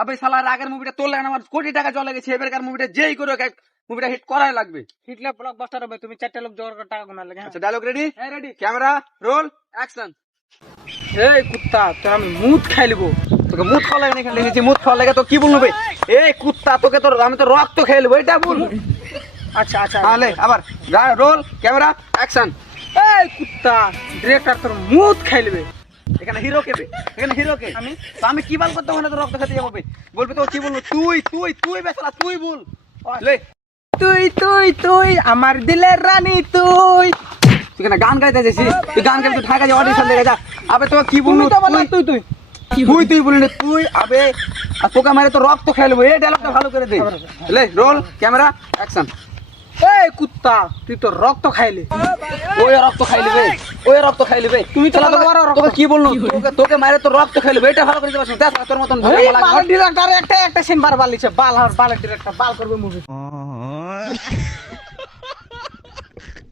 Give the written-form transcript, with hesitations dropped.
আবে শালার আগের মুভিটা তোর লাগে আমার কোটি টাকা চলে গেছে, এবারকার মুভিটা যেই করে মুভিটা হিট করাই লাগবে। হিটলে ব্লকবাস্টার হবে, তুমি 4টা লোক জোগাড় করে টাকা গুনার লাগে। আচ্ছা ডায়লগ রেডি? হ্যাঁ রেডি। Camera roll action. এই কুত্তা তোর আমি মুত খাই লিবো। তোকে মুখ খাওয়া লাগে না, এখানে লিখেছি মুখ খাওয়া লাগে তো কি বলবো বে? এই কুত্তা তোকে তোর আমি তো রক্ত খেয়ে নেবো, এটা বল। আচ্ছা আচ্ছা তাহলে আবার রোল ক্যামেরা অ্যাকশন। এই কুত্তা ডিরেক্টর তোর মুত খাই লিবে। এখানে হিরো কে বে? এখানে হিরো কে? আমি। তো আমি কি বাল করতে ওখানে তো রক্ত খেতে যাবো বে? বলবি তো কি বলবো? তুই তুই তুই বেসালা তুই বল। লে তুই তুই তুই আমার দিলের রানী তুই। তুই কেন গান গাইতে যাচ্ছিস? তুই গান গাইতে ঢাকা যা অডিশন দেখে যা। আবে তোকে কি বলবো? তুমি তো বললা তুই তুই। তুই তুই বলি না তুই। আবে আর তোকে মারে তো রক্ত খেয়ে নেবো, এই ডায়লগটা ভালো করে দে। লে রোল ক্যামেরা অ্যাকশন। এই কুত্তা তুই তো রক্ত খাইলি। ওই রক্ত খাইলি বে, ওই রক্ত খাইলি বে। তুমি তো তোকে বড় রক্ত। তোকে কি বললো? তোকে মারে তো রক্ত খাইলি বে, এটা ভালো করে দিবাস। দেখ তোর মতন ভালো এই লাগবে। বালের ডিরেক্টর একটা সিন বার লিছে, বালের ডিরেক্টর বাল করবে মুভি।